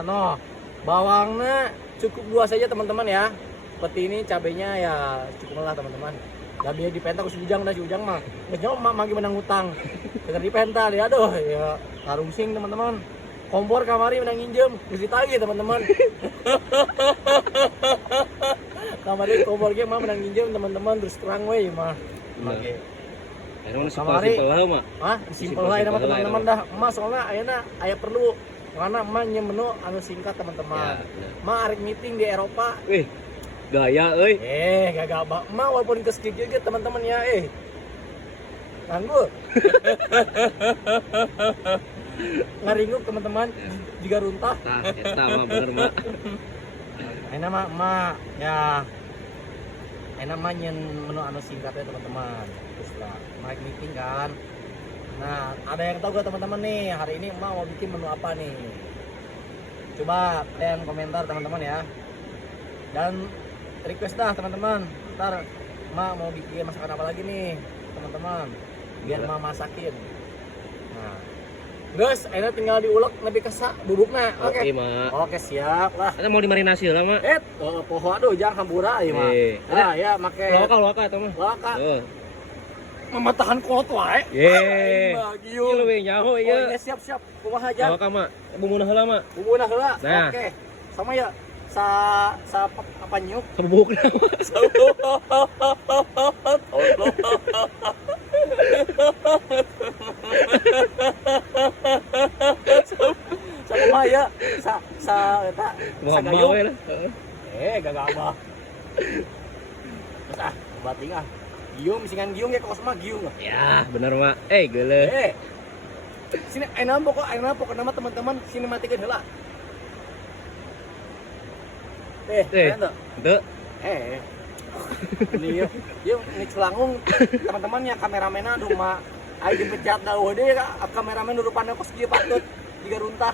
Nah, no. Bawangnya cukup 2 saja teman-teman ya. Seperti ini cabenya ya cukup lah teman-teman. Labnya dipenta ke si Ujang dah, si Ujang mah. Ngenyok mah menang utang. Dengan dipenta dia aduh ya tarungsing teman-teman. Kompor kamari menang nginjem, mesti tagih teman-teman. Kamari kompor ge mah menang nginjem teman-teman terus terang we mah. Oke. Ayeuna simpel lah mah. Hah, simpel lah ya teman-teman dah. Emak soalnya ayeuna aya perlu karena emak nyen menu anu singkat teman-teman. Emak arek meeting di Eropa. Wih, gaya euy. Gagak emak walaupun ke skip juga teman-teman ya nganggur. Ngaringuk teman-teman juga runtah. Tah, eta mah bener mah. Enak mah ya. Enak mah nyen menu anu singkatnya teman-teman. Terus lah, mic meeting kan. Nah, ada yang tahu gak teman-teman nih, hari ini emak mau bikin menu apa nih? Coba kalian komentar teman-teman ya. Dan request dah teman-teman. Ntar emak mau bikin masakan apa lagi nih, teman-teman. Biar emak masakin. Nah, guys, enak tinggal diulek lebih kesak bubuknya. Oke. Oke, siap lah. Kita mau dimarinasi lah mah. Poho aduh jangan hambura ya mah. Nah, ya make Laka atau mah. laka. Mematahan kolot wae. Gieu leuwih nyaho ieu. Siap. Kumaha aja. Laka mah. Bumbuna heula mah. Bumbuna heula. Nah. Oke. Sama ya. Apa nyuk? Sabubukna mah. Sama ya. Eta Gagayung. Gagak abah. Terus bating giung misingan giung ya kok sama giung. Ya, bener mah. Geuleuh. Sini enak pokok nama teman-teman sinematikeun heula. Enak. Teu. Ini ini celangung teman-temannya kameramenna aduh mah aya dipecat da eueuh kameramen nu rupana kos kieu patut jiga runtah.